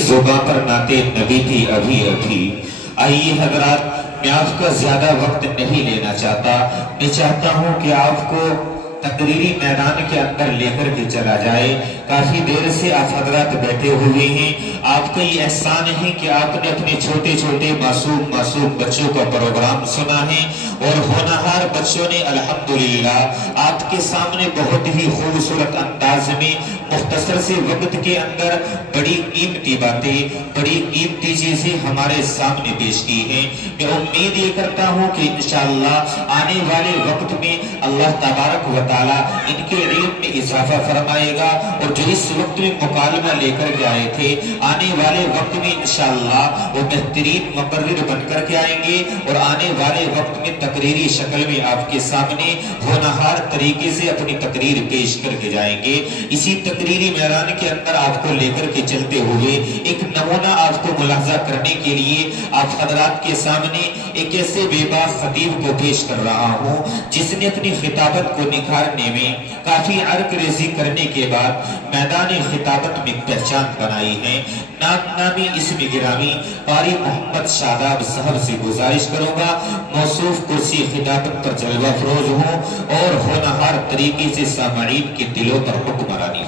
जुबां पर नाते नबी थी अभी अभी। आइए हजरात, मैं आपका ज्यादा वक्त नहीं लेना चाहता। मैं चाहता हूँ कि आपको तकरीरी मैदान के अंदर लेकर के चला जाए। काफी देर से आप हजरात बैठे हुए हैं। आपका ये एहसान है कि आपने अपने छोटे छोटे मासूम मासूम बच्चों का प्रोग्राम सुना है और होनहार बच्चों ने अल्हम्दुलिल्लाह आपके सामने बहुत ही खूबसूरत अंदाज में मुख्तसर से वक्त के अंदर बड़ी कीमती बातें, बड़ी कीमती चीजें हमारे सामने पेश की हैं। मैं उम्मीद ये करता हूँ कि इंशाअल्लाह आने वाले वक्त में अल्लाह तबारक व तआला इनके इल्म में इजाफा फरमाएगा और जो इस वक्त में मुकालमा लेकर के आए थे, आने वाले वक्त में इंशाअल्लाह वो बेहतरीन मुकर्रिर बनकर के आएंगे और आने वाले वक्त में तकरीरी शक्ल में आपके सामने होनहार तरीके से अपनी तकरीर पेश करके जाएंगे। इसी तकरीरी मैदान के अंदर आपको लेकर के चलते हुए एक नमूना आपको मुलाहजा करने के लिए आप हजरात के सामने एक ऐसे बेबाक खतीब को पेश कर रहा हूँ जिसने अपनी खिताबत को निखारने में काफी अर्क रेजी करने के बाद मैदान खिताबत में पहचान बनाई है। नामी इसमें गिरामी कारी मोहम्मद शादाब साहब से गुजारिश करूंगा मौसूफ कुर्सी खिताबत पर जलवा फरोज हो और होनहार तरीके से सामईन के दिलों पर हुक्मरानी